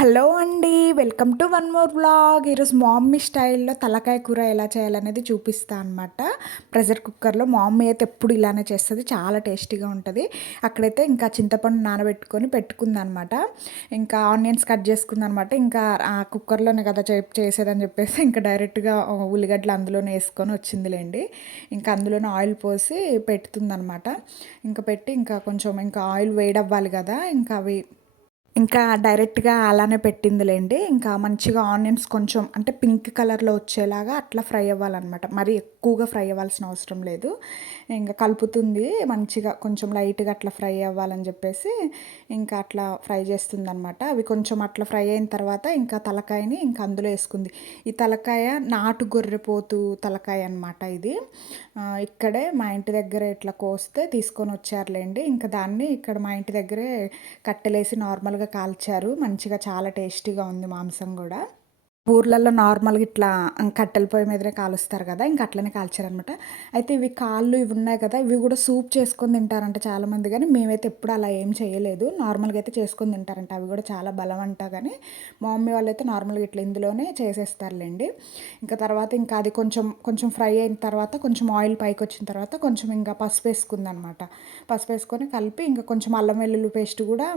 Hello అండి. Welcome to one more vlog. ఈరోజు మా మమ్మీ స్టైల్‌లో తలకాయ కూర ఎలా చేయాలనేది చూపిస్తా అనమాట. ప్రెషర్ కుక్కర్‌లో మా మమ్మీ అయితే ఎప్పుడు ఇలానే చేస్తది. చాలా టేస్టీగా ఉంటది. అక్కడైతే ఇంకా చింతపండు నానబెట్టుకొని పెట్టుకుందనమాట. ఇంకా ఆనియన్స్ కట్ చేసుకుందనమాట. ఇంకా కుక్కర్‌లోనే కదా చేసేదని చెప్పేసి ఇంకా డైరెక్ట్‌గా ఉల్లిగడ్డలు అందులోనే యేసుకొని వచ్చిందిలెండి. ఇంకా అందులోనే ఆయిల్ పోసి పెడుతుందనమాట. ఇంకా పెట్టి ఇంకా కొంచెం ఇంకా ఆయిల్ వేడవ్వాలి కదా! ఇంకా డైరెక్ట్‌గా అలానే పెట్టిందిలెండి. ఇంకా మంచిగా ఆనియన్స్ కొంచెం అంటే పింక్ కలర్‌లో వచ్చేలాగా అట్లా ఫ్రై అవ్వాలనమాట. మరీ ఎక్కువగా ఫ్రై అవ్వాల్సిన అవసరం లేదు. ఇంక కలుపుతుంది మంచిగా కొంచెం లైట్‌గా అట్లా ఫ్రై అవ్వాలని జెప్పేసి ఇంకా అట్లా ఫ్రై చేస్తుందనమాట. అవి కొంచెం అట్లా ఫ్రై అయిన తర్వాత ఇంకా తలకాయని ఇంకా అందులో యేసుకుంది. ఈ తలకాయ నాటు గొర్రెపోతు తలకాయ అనమాట ఇది. ఇక్కడే మా ఇంటి దగ్గర ఇట్లా కోస్తే తీసుకొనొచ్చారులెండి. ఇంకా దాన్ని ఇక్కడ మా ఇంటి దగ్గరే కట్టెలేసి నార్మల్‌గా కాల్చారు. మంచిగా చాలా టేస్టీగా ఉంది మాంసం గూడా. ఊర్లలో నార్మల్‌గా ఇట్లా కట్టెల పొయ్యి మీదనే కాలుస్తారు గదా! ఇంక అట్లనే కాల్చారనమాట. అయితే ఇవి కాళ్ళు ఇవి ఉన్నాయి కదా! ఇవి గూడా సూప్ చేసుకొని తింటారంట చాలామంది గానీ, మేమైతే ఎప్పుడు అలా ఏం చేయలేదు. నార్మల్‌గా అయితే చేసుకొని తింటారంట. అవి గూడా చాలా బలం అంట గానీ, మా మమ్మీ వాళ్ళైతే నార్మల్‌గా ఇట్లా ఇందులోనే చేసేస్తారులెండి. ఇంకా తర్వాత ఇంకా అది కొంచెం, కొంచెం ఫ్రై అయిన తర్వాత కొంచెం ఆయిల్ పైకొచ్చిన తర్వాత కొంచెం ఇంకా పసుపేసుకుందనమాట. పసుపేసుకొని కలిపి ఇంకా కొంచెం అల్లం వెల్లుల్లి పేస్ట్ గూడా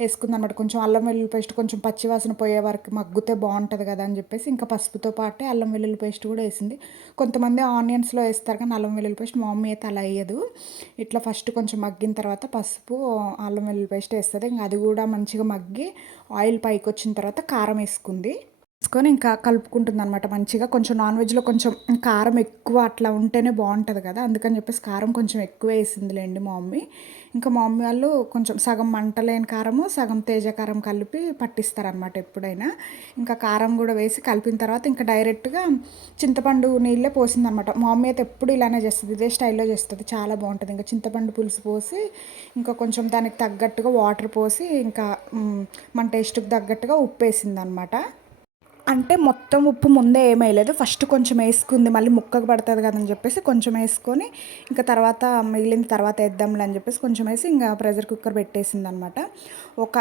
యేసుకుందనమాట. కొంచెం అల్లం వెల్లుల్లి పేస్ట్ కొంచెం పచ్చి వాసన పోయే వరకు మగ్గితే బావుంటది గదా! అని జెప్పేసి ఇంకా పసుపుతో పాటే అల్లం వెల్లుల్లి పేస్ట్ గూడా యేసింది. కొంతమంది ఆనియన్స్‌లో యేస్తారు కానీ అల్లం వెల్లుల్లి పేస్ట్ మా మమ్మీ అయితే అలా ఎయ్యదు. ఇట్లా ఫస్ట్ కొంచెం మగ్గిన తర్వాత పసుపు, అల్లం వెల్లుల్లి పేస్ట్ యేస్తది. ఇంగ అది గూడా మంచిగా మగ్గి ఆయిల్ పైకొచ్చిన తర్వాత కారం యేసుకుంది. వేసుకొని ఇంకా కలుపుకుంటుందనమాట మంచిగా. కొంచెం నాన్ వెజ్‌లో కొంచెం కారం ఎక్కువ అట్లా ఉంటేనే బావుంటది కదా! అందుకని చెప్పేసి కారం కొంచెం ఎక్కువే యేసిందిలెండి మా మమ్మీ. ఇంకా మా మమ్మీ వాళ్ళు కొంచెం సగం మంట లేని కారము, సగం తేజ కారం కలిపి పట్టిస్తారనమాట ఎప్పుడైనా. ఇంకా కారం గూడా వేసి కలిపిన తర్వాత ఇంకా డైరెక్ట్‌గా చింతపండు నీళ్ళే పోసిందనమాట. మా మమ్మీ అయితే ఎప్పుడు ఇలానే చేస్తది. ఇదే స్టైల్‌లో చేస్తది. చాలా బావుంటది. ఇంకా చింతపండు పులుసు పోసి, ఇంకా కొంచెం దానికి తగ్గట్టుగా వాటర్ పోసి, ఇంకా మన టేస్ట్‌కి తగ్గట్టుగా ఉప్పేసిందనమాట. అంటే మొత్తం ఉప్పు ముందే ఏమేయలేదు. ఫస్ట్ కొంచెం యేసుకుంది. మళ్ళీ ముక్కకు పడతది కదని చెప్పేసి కొంచెం యేసుకొని, ఇంకా తర్వాత మిగిలింది తర్వాత యేద్దాంలే అని చెప్పేసి కొంచెం యేసి ఇంగ ప్రెషర్ కుక్కర్ పెట్టేసిందనమాట.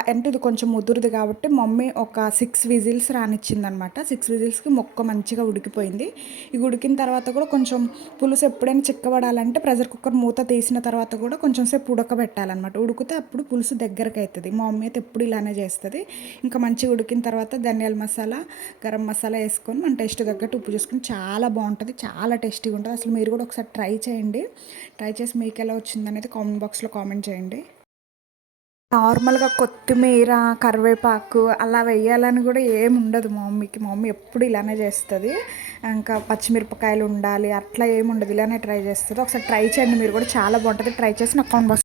అంటే ఇది కొంచెం ముదురుది కాబట్టి మమ్మీ ఒక 6 విజిల్స్ రానిచ్చిందనమాట. 6 విజిల్స్‌కి మొక్క మంచిగా ఉడికిపోయింది. ఇగ ఉడికిన తర్వాత కూడా కొంచెం పులుసు ఎప్పుడైనా చిక్కబడాలంటే ప్రెషర్ కుక్కర్ మూత తీసిన తర్వాత కూడా కొంచెం సేపు ఉడకబెట్టాలనమాట. ఉడికితే అప్పుడు పులుసు దగ్గరకైతది. మా మమ్మీ అయితే ఎప్పుడు ఇలానే చేస్తది. ఇంకా మంచిగా ఉడికిన తర్వాత ధనియాల మసాలా, గరం మసాలా యేసుకొని మన టేస్ట్ తగ్గట్టు ఉప్పు చూసుకొని చాలా బావుంటది. చాలా టేస్టీగా ఉంటది. అసలు మీరు కూడా ఒకసారి ట్రై చేయండి. ట్రై చేసి మీకెలా వచ్చిందనేది కామెంట్ బాక్స్‌లో కామెంట్ చేయండి. నార్మల్‌గా కొత్తిమీర, కరివేపాకు అలా వేయాలని గూడా ఏముండదు మా మమ్మీకి. మా మమ్మీ ఎప్పుడు ఇలానే చేస్తది. ఇంకా పచ్చిమిరపకాయలు ఉండాలి అట్లా ఏముండదు. ఇలానే ట్రై చేస్తది. ఒకసారి ట్రై చేయండి మీరు కూడా చాలా బావుంటది. ట్రై చేసి నాకు కామెంట్ బాక్స్